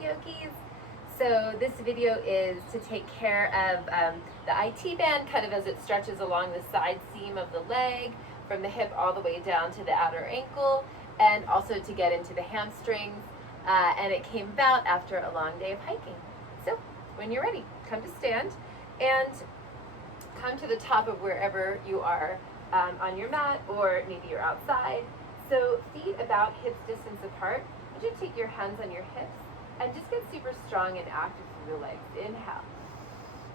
Yogis. So this video is to take care of the IT band, kind of as it stretches along the side seam of the leg, from the hip all the way down to the outer ankle, and also to get into the hamstrings. And it came about after a long day of hiking. So when you're ready, come to stand and come to the top of wherever you are on your mat, or maybe you're outside. So feet about hips distance apart. I want you to take your hands on your hips and just get super strong and active through the legs. Inhale.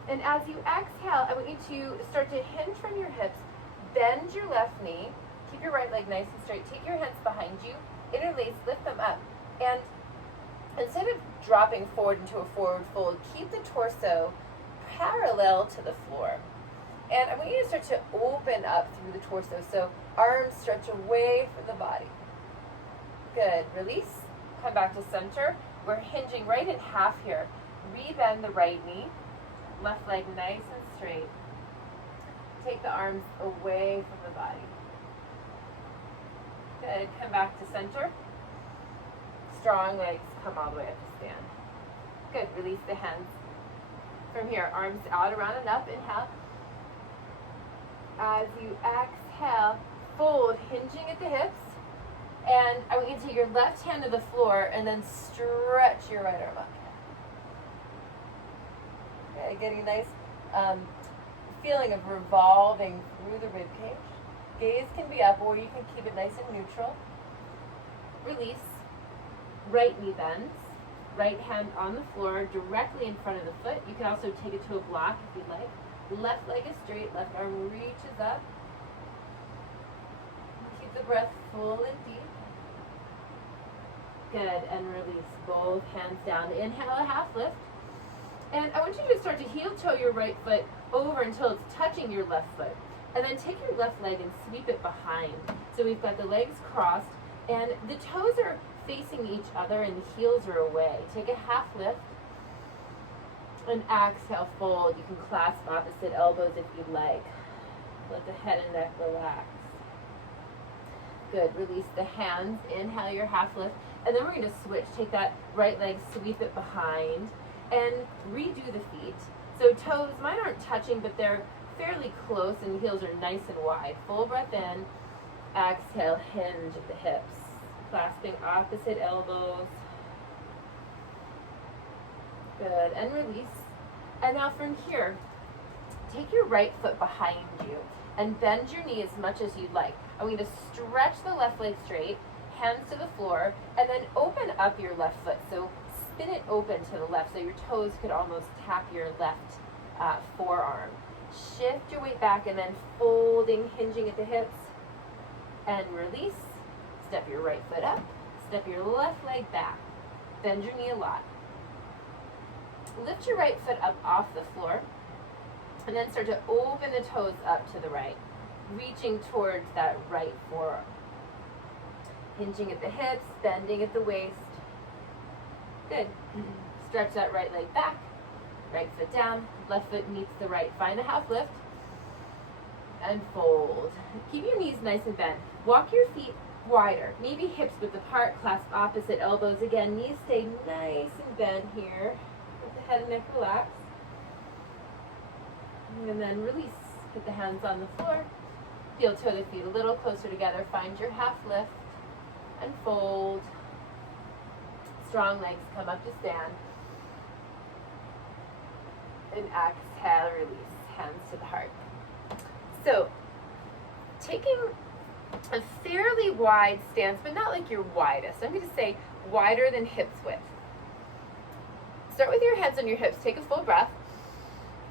And as you exhale, I want you to start to hinge from your hips, bend your left knee, keep your right leg nice and straight, take your hands behind you, interlace, lift them up, and instead of dropping forward into a forward fold, keep the torso parallel to the floor. And I want you to start to open up through the torso, so arms stretch away from the body. Good, release, come back to center. We're hinging right in half here. Rebend the right knee, left leg nice and straight. Take the arms away from the body. Good, come back to center. Strong legs, come all the way up to stand. Good, release the hands. From here, arms out, around and up, inhale. As you exhale, fold, hinging at the hips. And I want you to take your left hand to the floor and then stretch your right arm up. Okay, getting a nice feeling of revolving through the rib cage. Gaze can be up, or you can keep it nice and neutral. Release. Right knee bends. Right hand on the floor, directly in front of the foot. You can also take it to a block if you'd like. Left leg is straight, left arm reaches up. Keep the breath full and deep. Good, and release both hands down. Inhale, a half lift. And I want you to start to heel toe your right foot over until it's touching your left foot. And then take your left leg and sweep it behind. So we've got the legs crossed, and the toes are facing each other and the heels are away. Take a half lift. And exhale, fold. You can clasp opposite elbows if you'd like. Let the head and neck relax. Good, release the hands. Inhale your half lift. And then we're going to switch. Take that right leg, sweep it behind, and redo the feet. So toes, mine aren't touching, but they're fairly close, and the heels are nice and wide. Full breath in. Exhale, hinge at the hips. Clasping opposite elbows. Good, and release. And now from here, take your right foot behind you and bend your knee as much as you'd like. I'm going to stretch the left leg straight, hands to the floor, and then open up your left foot. So spin it open to the left so your toes could almost tap your left forearm. Shift your weight back and then folding, hinging at the hips, and release. Step your right foot up, step your left leg back, bend your knee a lot. Lift your right foot up off the floor, and then start to open the toes up to the right, reaching towards that right forearm. Hinging at the hips, bending at the waist. Good. Stretch that right leg back, right foot down, left foot meets the right. Find a half lift, and fold. Keep your knees nice and bent. Walk your feet wider, maybe hips width apart, clasp opposite elbows. Again, knees stay nice and bent here. Head and neck relax. And then release. Put the hands on the floor. Heel toe the feet a little closer together. Find your half lift and fold. Strong legs come up to stand. And exhale, release. Hands to the heart. So, taking a fairly wide stance, but not like your widest. I'm going to say wider than hips width. Start with your hands on your hips. Take a full breath.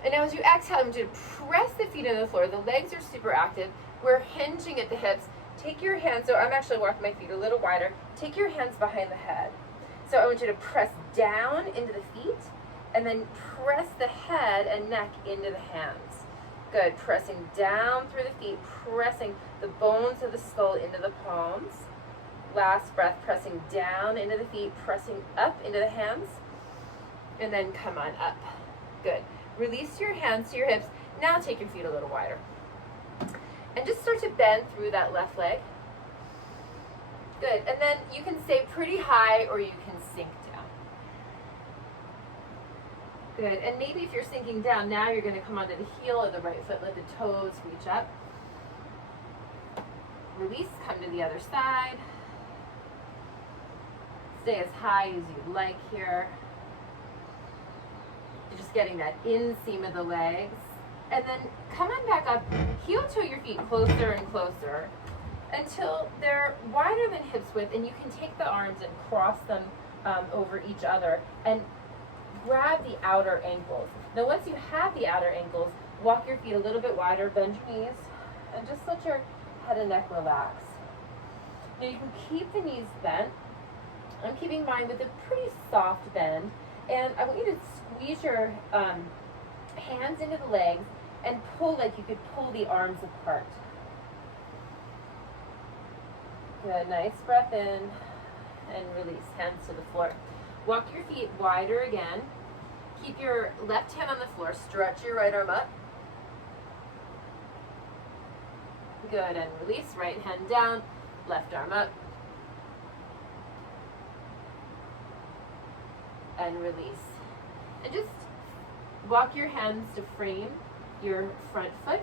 And now as you exhale, I'm going to press the feet into the floor. The legs are super active. We're hinging at the hips. Take your hands, so I'm actually walking my feet a little wider. Take your hands behind the head. So I want you to press down into the feet, and then press the head and neck into the hands. Good. Pressing down through the feet, pressing the bones of the skull into the palms. Last breath, pressing down into the feet, pressing up into the hands. And then come on up. Good. Release your hands to your hips. Now take your feet a little wider. And just start to bend through that left leg. Good. And then you can stay pretty high or you can sink down. Good. And maybe if you're sinking down, now you're going to come onto the heel of the right foot. Let the toes reach up. Release. Come to the other side. Stay as high as you'd like here. You're just getting that inseam of the legs. And then come on back up. Heel toe your feet closer and closer until they're wider than hips width, and you can take the arms and cross them over each other and grab the outer ankles. Now once you have the outer ankles, walk your feet a little bit wider, bend your knees, and just let your head and neck relax. Now you can keep the knees bent. I'm keeping mine with a pretty soft bend, and I want you to squeeze your hands into the legs and pull like you could pull the arms apart. Good, nice breath in and release, hands to the floor. Walk your feet wider again. Keep your left hand on the floor, stretch your right arm up. Good, and release, right hand down, left arm up. And release. And just walk your hands to frame your front foot.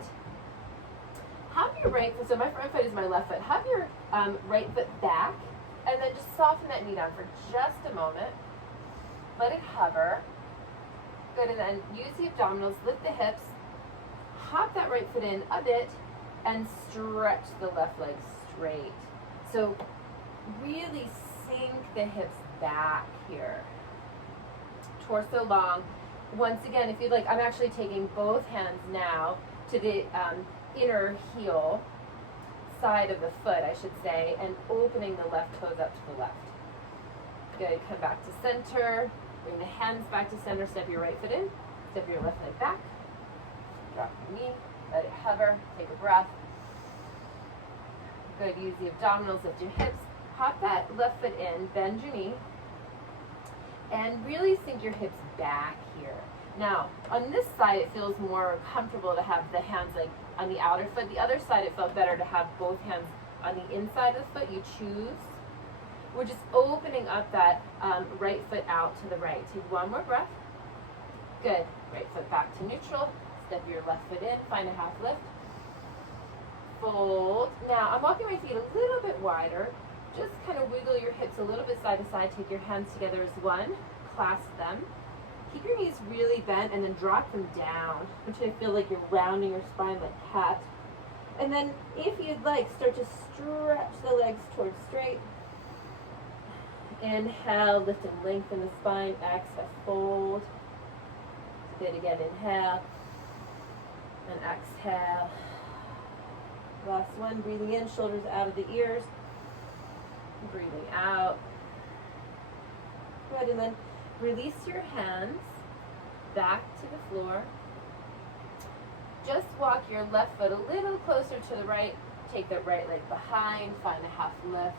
Have your right foot, so my front foot is my left foot. Have your right foot back, and then just soften that knee down for just a moment. Let it hover. Good, and then use the abdominals, lift the hips, hop that right foot in a bit, and stretch the left leg straight. So really sink the hips back here. Torso long. Once again, if you'd like, I'm actually taking both hands now to the inner heel side of the foot, I should say, and opening the left toes up to the left. Good, come back to center, bring the hands back to center, step your right foot in, step your left leg back, drop your knee, let it hover, take a breath. Good, use the abdominals, lift your hips, hop that left foot in, bend your knee, and really sink your hips back here. Now, on this side, it feels more comfortable to have the hands like on the outer foot. The other side, it felt better to have both hands on the inside of the foot. You choose. We're just opening up that right foot out to the right. Take one more breath. Good. Right foot back to neutral. Step your left foot in. Find a half lift. Fold. Now, I'm walking my feet a little bit wider. Just kind of wiggle your hips a little bit side to side. Take your hands together as one. Clasp them. Keep your knees really bent and then drop them down, which I feel like you're rounding your spine like cat. And then if you'd like, start to stretch the legs towards straight. Inhale, lift and lengthen the spine. Exhale, fold. Good, again, inhale and exhale. Last one, breathing in, shoulders out of the ears. Breathing out. Good, and then release your hands back to the floor. Just walk your left foot a little closer to the right. Take the right leg behind. Find a half lift.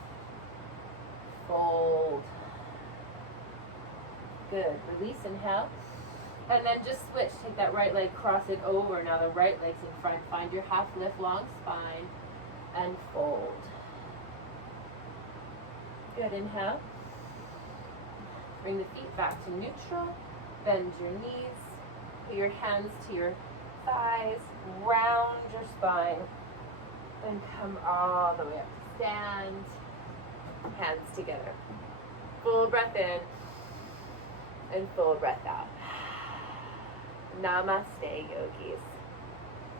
Fold. Good. Release, inhale. And then just switch. Take that right leg, cross it over. Now the right leg's in front. Find your half lift, long spine, and fold. Good. Inhale. Bring the feet back to neutral. Bend your knees. Put your hands to your thighs. Round your spine. And come all the way up to stand. Hands together. Full breath in. And full breath out. Namaste, yogis.